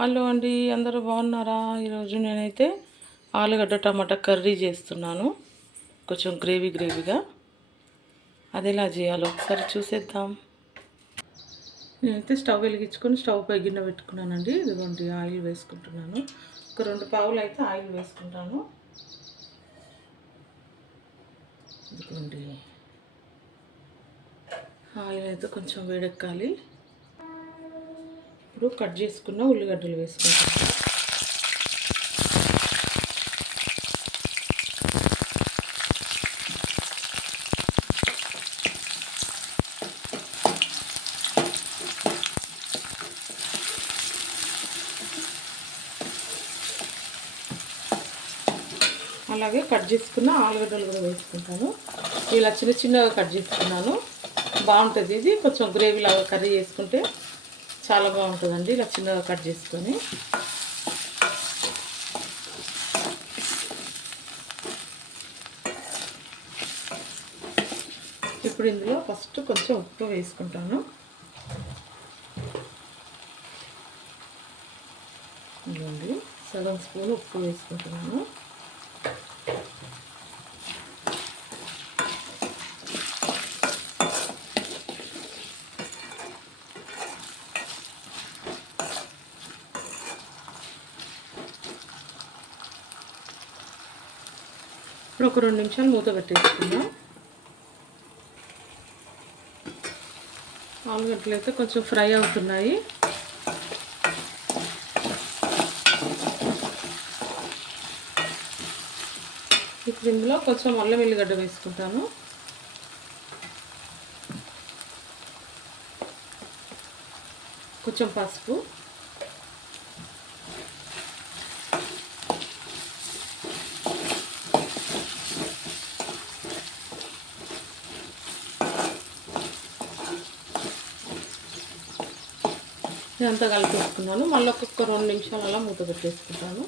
Hello అండి, అందరూ బాగున్నారా? ఈరోజు నేనైతే ఆలుగడ్డ టమాటా కర్రీ చేస్తున్నాను. కొంచెం గ్రేవీగా. అది ఎలా చేయాలో ఒకసారి చూసేద్దాం. నేనైతే స్టవ్ వెలిగించుకొని స్టవ్ పై గిన్నె పెట్టుకున్నానండి. ఇదిగోండి ఆయిల్ వేసుకుంటున్నాను. ఒక 2 పావులు అయితే ఆయిల్ వేసుకుంటాను. ఇదిగోండి ఆయిల్ అయితే కొంచెం వేడెక్కాలి. ఇప్పుడు కట్ చేసుకున్న ఉల్లిగడ్డలు వేసుకుంటాను. అలాగే కట్ చేసుకున్న ఆలుగడ్డలు కూడా వేసుకుంటాను. ఇలా చిన్నగా కట్ చేసుకున్నాను. బాగుంటుంది. ఇది కొంచెం గ్రేవీ లాగా కర్రీ చేసుకుంటే చాలా బాగుంటుందండి. ఇలా చిన్నగా కట్ చేసుకొని ఇప్పుడు ఇందులో ఫస్ట్ కొంచెం ఉప్పు వేసుకుంటాను. ఇదిగోండి సగం స్పూన్ ఉప్పు వేసుకుంటున్నాను. ఇప్పుడు ఒక 2 నిమిషాలు మూత పెట్టేసుకుందాం. ఆలుగడ్డలు అయితే కొంచెం ఫ్రై అవుతున్నాయి. ఇప్పుడు ఇందులో కొంచెం అల్లం వెల్లిగడ్డ వేసుకుంటాను. కొంచెం పసుపు, ఇదంతా కలిపేసుకున్నాను. మళ్ళీ ఒక్కొక్క 2 నిమిషాలు అలా మూత పెట్టేసుకుంటాను.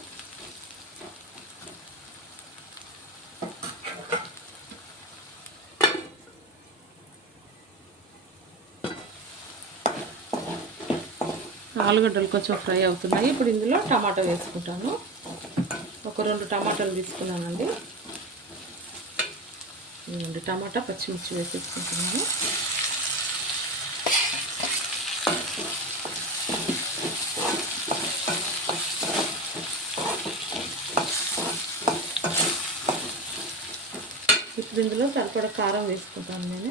ఆలుగడ్డలు కొంచెం ఫ్రై అవుతున్నాయి. ఇప్పుడు ఇందులో టమాటా వేసుకుంటాను. ఒక 2 టమాటాలు తీసుకున్నానండి. టమాటా పచ్చిమిర్చి వేసేసుకుంటున్నాను. ఇప్పుడు ఇందులో సరిపడా కారం వేసుకుంటాను నేను.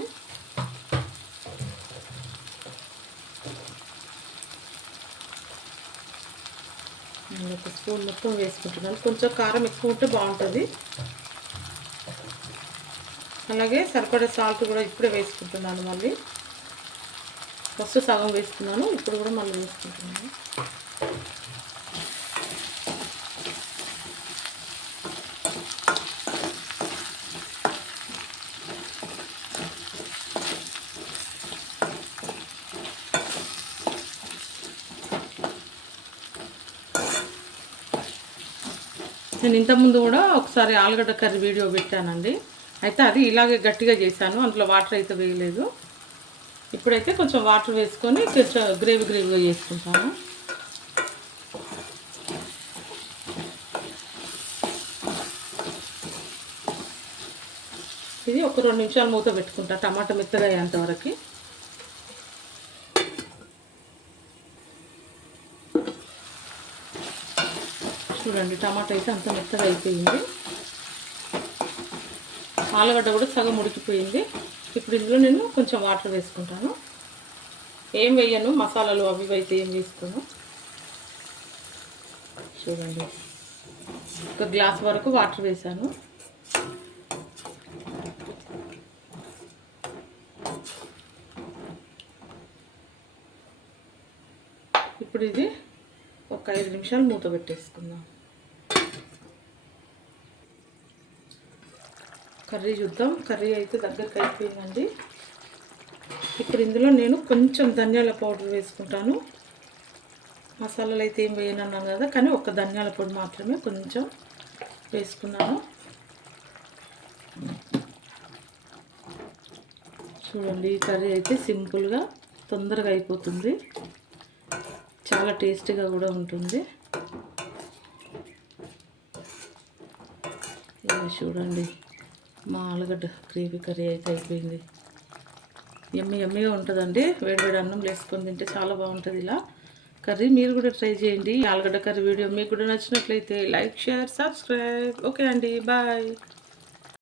ఒక స్పూన్ మొత్తం వేసుకుంటున్నాను. కొంచెం కారం ఎక్కువ ఉంటే బాగుంటుంది. అలాగే సరిపడా సాల్ట్ కూడా ఇప్పుడే వేసుకుంటున్నాను. మళ్ళీ ఫస్ట్ సగం వేసుకున్నాను, ఇప్పుడు కూడా మళ్ళీ వేసుకుంటున్నాను. నేను ఇంతకుముందు కూడా ఒకసారి ఆలుగడ్డ కర్రీ వీడియో పెట్టానండి. అయితే అది ఇలాగే గట్టిగా చేశాను. అందులో వాటర్ అయితే వేయలేదు. ఇప్పుడైతే కొంచెం వాటర్ వేసుకొని కొంచెం గ్రేవీగా చేసుకుంటాను. ఇది ఒక 2 నిమిషాలు మూత పెట్టుకుంటా, టమాటా మెత్తగా అయ్యేంతవరకు. చూడండి టమాటా అయితే అంత మెత్తగా అయిపోయింది. ఆలుగడ్డ కూడా సగం ఉడికిపోయింది. ఇప్పుడు ఇందులో నేను కొంచెం వాటర్ వేసుకుంటాను. ఏం వేయను, మసాలాలు అవి అయితే ఏం వేసుకోను. చూడండి 1 గ్లాస్ వరకు వాటర్ వేసాను. ఇప్పుడు ఇది ఒక 5 నిమిషాలు మూత పెట్టేసుకుందాం. కర్రీ చూద్దాం. కర్రీ అయితే దగ్గరికి అయిపోయిందండి. ఇప్పుడు ఇందులో నేను కొంచెం ధనియాల పౌడర్ వేసుకుంటాను. మసాలాలు అయితే ఏం వేయనన్నాను కదా, కానీ ఒక ధనియాల పొడి మాత్రమే కొంచెం వేసుకున్నాను. చూడండి ఈ కర్రీ అయితే సింపుల్గా తొందరగా అయిపోతుంది. చాలా టేస్టీగా కూడా ఉంటుంది. ఇలా చూడండి, మా ఆలుగడ్డ గ్రేవీ కర్రీ అయితే అయిపోయింది. ఎమ్మిగా ఉంటుందండి. వేడివేడి అన్నం వేసుకొని తింటే చాలా బాగుంటుంది ఇలా కర్రీ. మీరు కూడా ట్రై చేయండి. ఆలుగడ్డ కర్రీ వీడియో మీకు కూడా నచ్చినట్లయితే లైక్, షేర్, సబ్స్క్రైబ్. ఓకే అండి, బాయ్.